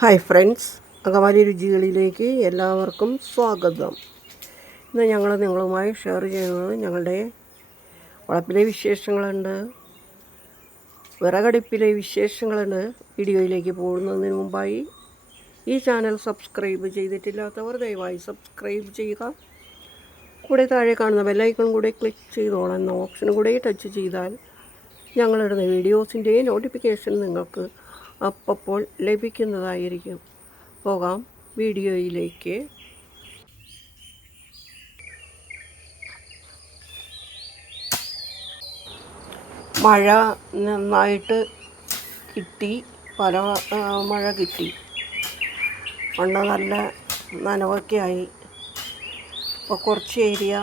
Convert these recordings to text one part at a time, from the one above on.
Hi friends Angamaly രുചികളിലേക്ക് എല്ലാവർക്കും സ്വാഗതം. ഇന്ന് ഞങ്ങൾ നിങ്ങളുമായി ഷെയർ ചെയ്യുന്നത് ഞങ്ങളുടെ വളപ്പിലെ വിശേഷങ്ങളുണ്ട്. വിറകടുപ്പിലെ വിശേഷങ്ങളുണ്ട്. വീഡിയോയിലേക്ക് പോകുന്നതിന് മുമ്പായി ഈ ചാനൽ സബ്സ്ക്രൈബ് ചെയ്തിട്ടില്ലാത്തവർ ദയവായി സബ്സ്ക്രൈബ് ചെയ്യുക. കൂടെ താഴെ കാണുന്ന ബെല്ലൈക്കൺ കൂടെ ക്ലിക്ക് ചെയ്തോളാം. എന്ന ഓപ്ഷൻ കൂടെ ടച്ച് ചെയ്താൽ ഞങ്ങളിടുന്ന വീഡിയോസിന്റെ നോട്ടിഫിക്കേഷൻ നിങ്ങൾക്ക് അപ്പോൾ ലഭിക്കുന്നതായിരിക്കും. പോകാം വീഡിയോയിലേക്ക്. മഴ നന്നായിട്ട് കിട്ടി. പല മഴ കിട്ടി. മണ്ണ് നല്ല നനവൊക്കെ ആയി. അപ്പോൾ കുറച്ച് ഏരിയ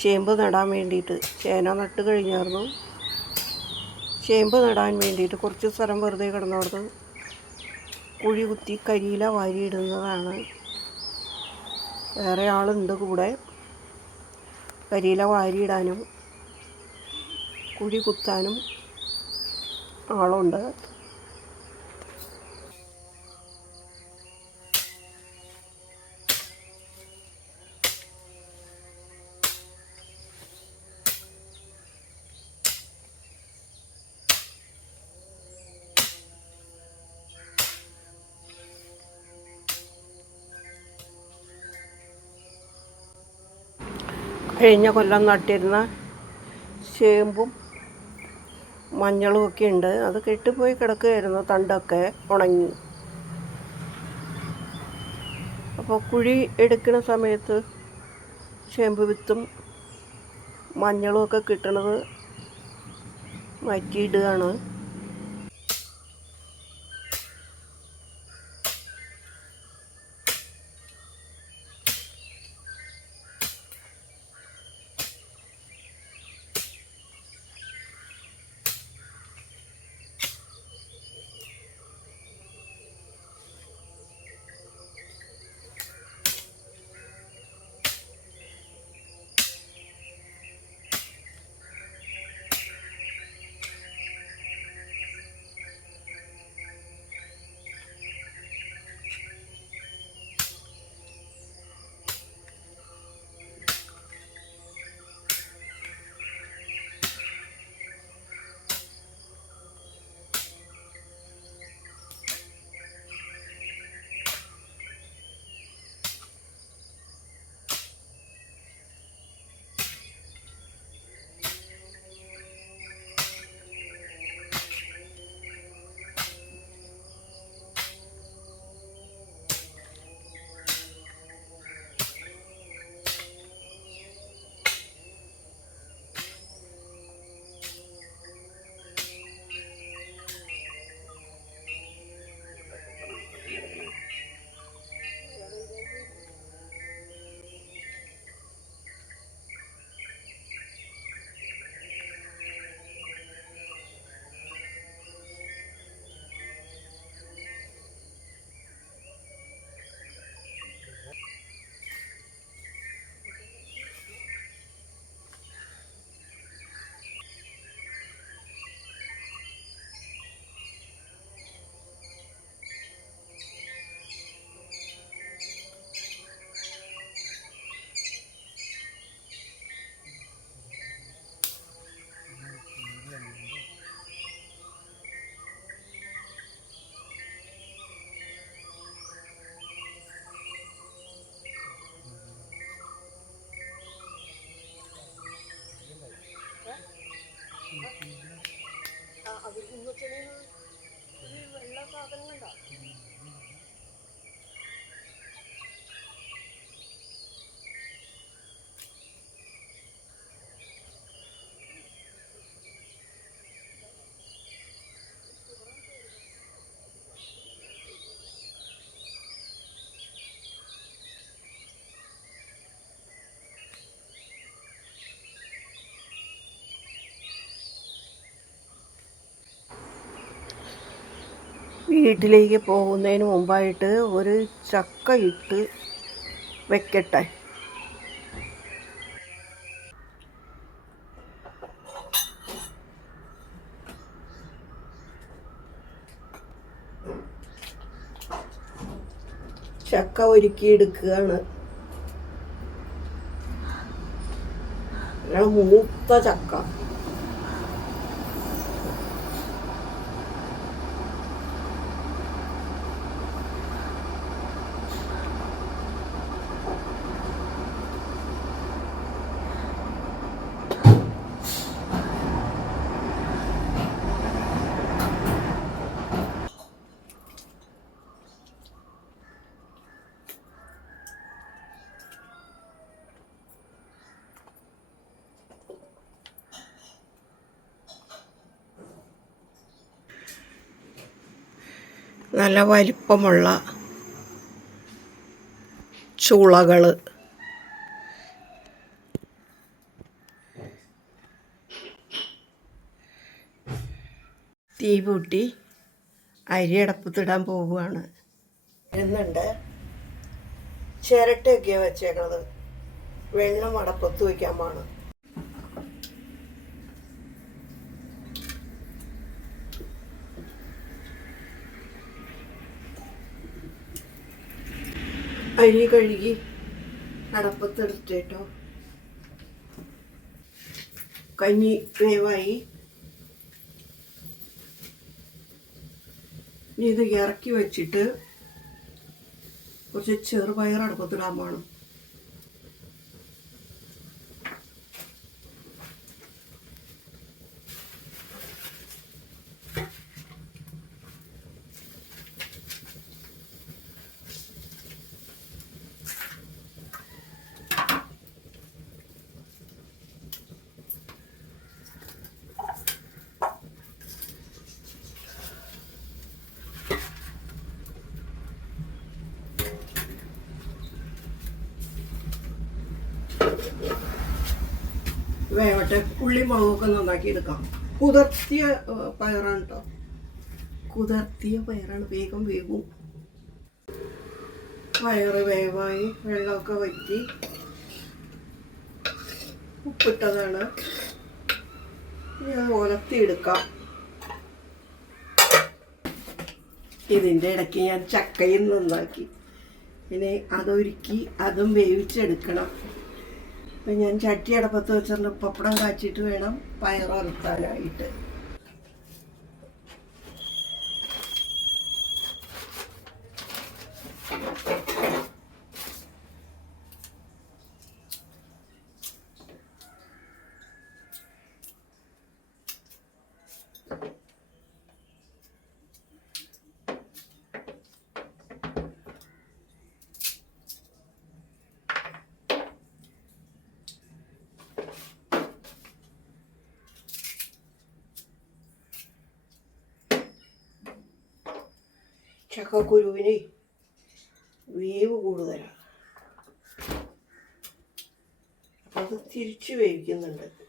ചേമ്പ് നടാൻ വേണ്ടിയിട്ട് ചേന നട്ട് കഴിഞ്ഞായിരുന്നു. ചേമ്പ് നടാൻ വേണ്ടിയിട്ട് കുറച്ച് സ്ഥലം വെറുതെ കിടന്നോടത്ത് കുഴി കുത്തി കരിയില വാരിയിടുന്നതാണ്. വേറെ ആളുണ്ട് കൂടെ. കരിയില വാരിയിടാനും കുഴി കുത്താനും ആളുണ്ട്. കഴിഞ്ഞ കൊല്ലം നട്ടിരുന്ന ചേമ്പും മഞ്ഞളും ഒക്കെ ഉണ്ട്. അത് കെട്ടിപ്പോയി കിടക്കുകയായിരുന്നു തണ്ടൊക്കെ ഉണങ്ങി. അപ്പോൾ കുഴി എടുക്കുന്ന സമയത്ത് ചേമ്പ് വിത്തും മഞ്ഞളും ഒക്കെ കിട്ടണത് മാറ്റിയിടുകയാണ് വീട്ടിലേക്ക് പോകുന്നതിന് മുമ്പായിട്ട് ഒരു ചക്ക ഇട്ട് വെക്കട്ടെ. ചക്ക ഒരുക്കിയെടുക്കുകയാണ്. മൂത്ത ചക്ക. നല്ല വലിപ്പമുള്ള ചുളകൾ തീ പൂട്ടി അരി അടപ്പത്തിടാൻ പോവുകയാണ്. എന്നുണ്ട് ചിരട്ടയൊക്കെയാണ് വെച്ചേക്കണത്. വെള്ളം അടപ്പത്ത് വയ്ക്കാൻ പാണ് അരി കഴുകി അടപ്പത്തെടുത്തിട്ടോ കഞ്ഞി വേവായി. ഇത് ഇറക്കി വെച്ചിട്ട് കുറച്ച് ചെറുപയർ അടുപ്പത്തിടാൻ വേണം വേവട്ടെ ഉള്ളി മുളകൊക്കെ നന്നാക്കി എടുക്കാം. കുതിർത്തിയ പയറാണ് കേട്ടോ കുതിർത്തിയ പയറാണ്. വേഗം വേഗം പയറ് വേവായി. വെള്ളമൊക്കെ വറ്റി. ഉപ്പിട്ടതാണ്. ഞാൻ ഉലത്തി എടുക്കാം. ഇതിന്റെ ഇടയ്ക്ക് ഞാൻ ചക്കയും നന്നാക്കി. ഇനി അതൊരുക്കി അതും വേവിച്ചെടുക്കണം. അപ്പം ഞാൻ ചട്ടിയടപ്പത്ത് വെച്ചാൽ പപ്പടം കാച്ചിട്ട് വേണം പയറുറത്താനായിട്ട് ചക്കക്കുരുവിന് വേവ് കൂടുതലാണ്. അപ്പം അത് തിരിച്ച് വേവിക്കുന്നുണ്ട്.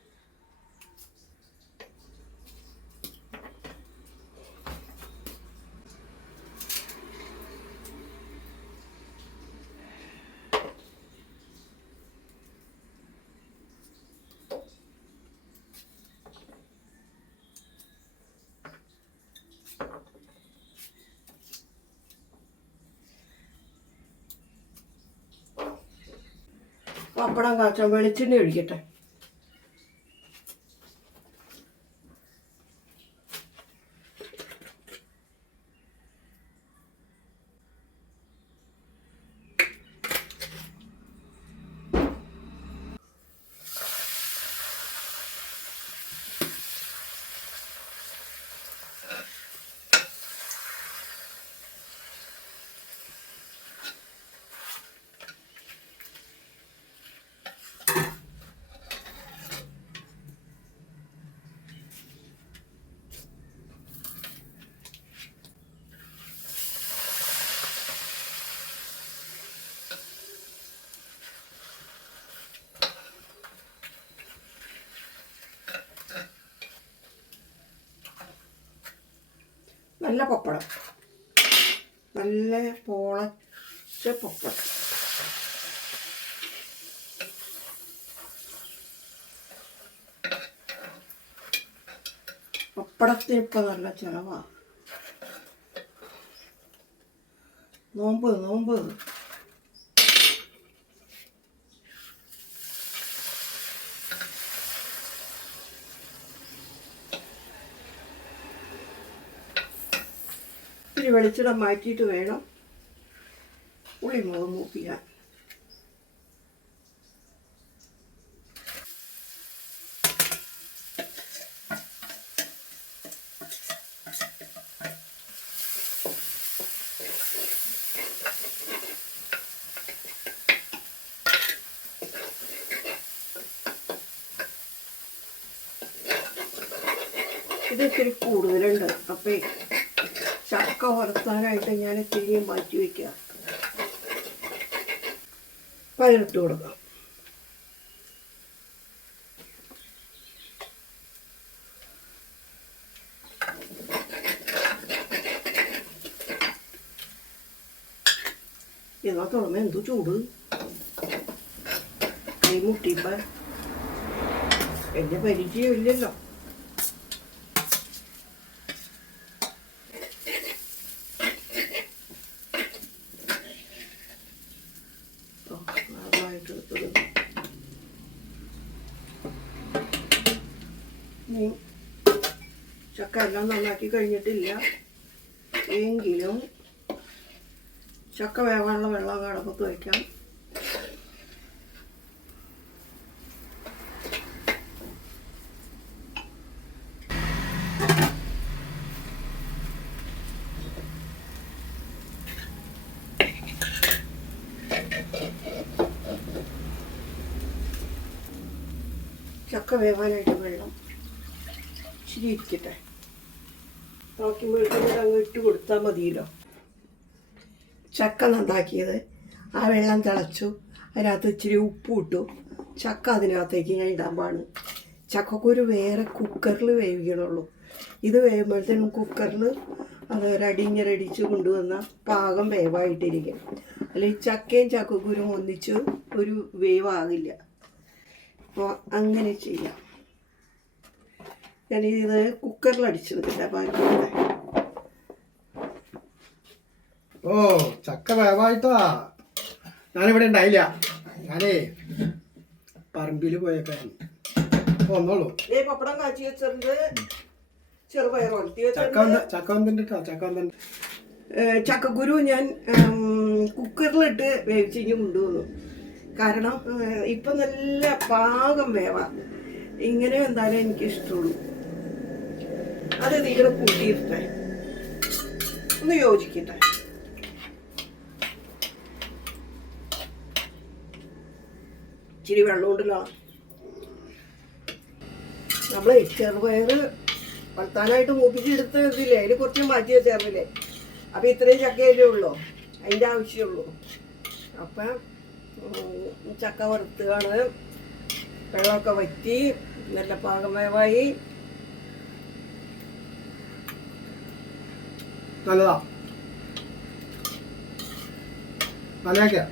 പപ്പടം കാച്ചാൻ വെളിച്ചെണ്ണ ഒഴിക്കട്ടെ. നല്ല പപ്പടം. നല്ല പോളച്ച പപ്പടം. പപ്പടത്തിന് ഇപ്പം നല്ല ചിലവാണ് നോമ്പ് നോമ്പ്. വെളിച്ചെണ്ണ മാറ്റിയിട്ട് വേണം ഉള്ളി മുളക് മൂപ്പിക്കാൻ. ഇത് ഇത്തിരി കൂടുതലുണ്ട്. അപ്പേ വറുത്താനായിട്ട് ഞാൻ തിരിയും മാറ്റി വയ്ക്കുക പതിനെട്ട് കൊടുക്കാം. എന്നാ തുറമ എന്തു ചൂട്. കൈ മുട്ടിപ്പ എന്റെ പരിചയമില്ലല്ലോ ഓ, നന്നായിട്ട് എടുത്തത്. ഇനി ചക്ക എല്ലാം നന്നാക്കി കഴിഞ്ഞിട്ടില്ല. എങ്കിലും ചക്ക വേവാനുള്ള വെള്ളം കടപ്പത്ത് വയ്ക്കാം ചക്ക വേവാനായിട്ട് വെള്ളം ഇച്ചിരി ഇരിക്കട്ടെ. വെള്ളം അങ്ങ് ഇട്ട് കൊടുത്താൽ മതിയല്ലോ. ചക്ക നന്നാക്കിയത്. ആ വെള്ളം തിളച്ചു. അതിനകത്ത് ഇച്ചിരി ഉപ്പ് ഇട്ടു. ചക്ക അതിനകത്തേക്ക് ഞാൻ ഇടാൻ പാണ് ചക്കക്കുരു വേറെ കുക്കറിൽ വേവിക്കണുള്ളൂ. ഇത് വേവുമ്പോഴത്തേനും കുക്കറിൽ അത് ഒരടിഞ്ഞരടിച്ച് കൊണ്ടുവന്ന പാകം വേവായിട്ടിരിക്കും. അല്ലെങ്കിൽ ചക്കയും ചക്കക്കുരും ഒന്നിച്ച് ഒരു വേവാകില്ല. അപ്പോൾ അങ്ങനെ ചെയ്യാം. ഞാനിത് കുക്കറിൽ അടിച്ചെടുക്കട്ടെ ബാക്കി ഓ ചക്ക വേവായിട്ടാ. ഞാനിവിടെ ഉണ്ടായില്ല. ഞാനേ പറമ്പിൽ അപ്പൊ വന്നോളൂ. ഏ പപ്പടം കാച്ചി വെച്ചിട്ടുണ്ട്. ചെറുപയർ ഒലത്തി ചക്ക വെച്ചിട്ടുണ്ട് വന്ന് ചക്ക വന്നിട്ടാ ചക്ക വന്നിട്ട്. ചക്കക്കുരു ഞാൻ കുക്കറിലിട്ട് വേവിച്ചിങ്ങ് കൊണ്ടുവന്നു. കാരണം ഇപ്പൊ നല്ല പാകം വേവാ. ഇങ്ങനെ എന്തായാലും എനിക്ക് ഇഷ്ടമുള്ളൂ അത് ഇതിങ്ങനെ കൂട്ടിയിട്ടെ ഒന്ന് യോജിക്കട്ടെ. ഇച്ചിരി വെള്ളം ഉണ്ടല്ലോ. നമ്മൾ ചെറുപയർ വളർത്താനായിട്ട് മൂപ്പിച്ചെടുത്ത് ഇതില്ലേ? അതിൽ കുറച്ച് മാറ്റി വെച്ചേർന്നില്ലേ? അപ്പം ഇത്രയും ചക്കയല്ലേ ഉള്ളൂ? അതിന്റെ ആവശ്യമുള്ളൂ. അപ്പം ചക്ക വറുത്തുകയാണ് വെള്ളമൊക്കെ വറ്റി നല്ല പാകം നല്ലതാ. നല്ലതൊക്കെ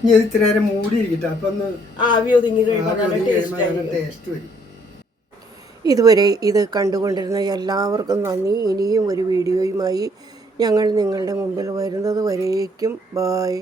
ഇനി ഇത് ഇത്തിരി നേരം മൂടിയിരിക്കട്ടെ. അപ്പൊ ഒന്ന് ആവി ഒതുങ്ങി കഴിയുമ്പോൾ ടേസ്റ്റ് വരും. ഇതുവരെ ഇത് കണ്ടുകൊണ്ടിരുന്ന എല്ലാവർക്കും നന്ദി. ഇനിയും ഒരു വീഡിയോയുമായി ഞങ്ങൾ നിങ്ങളുടെ മുമ്പിൽ വരുന്നത് വരേക്കും. ബായ്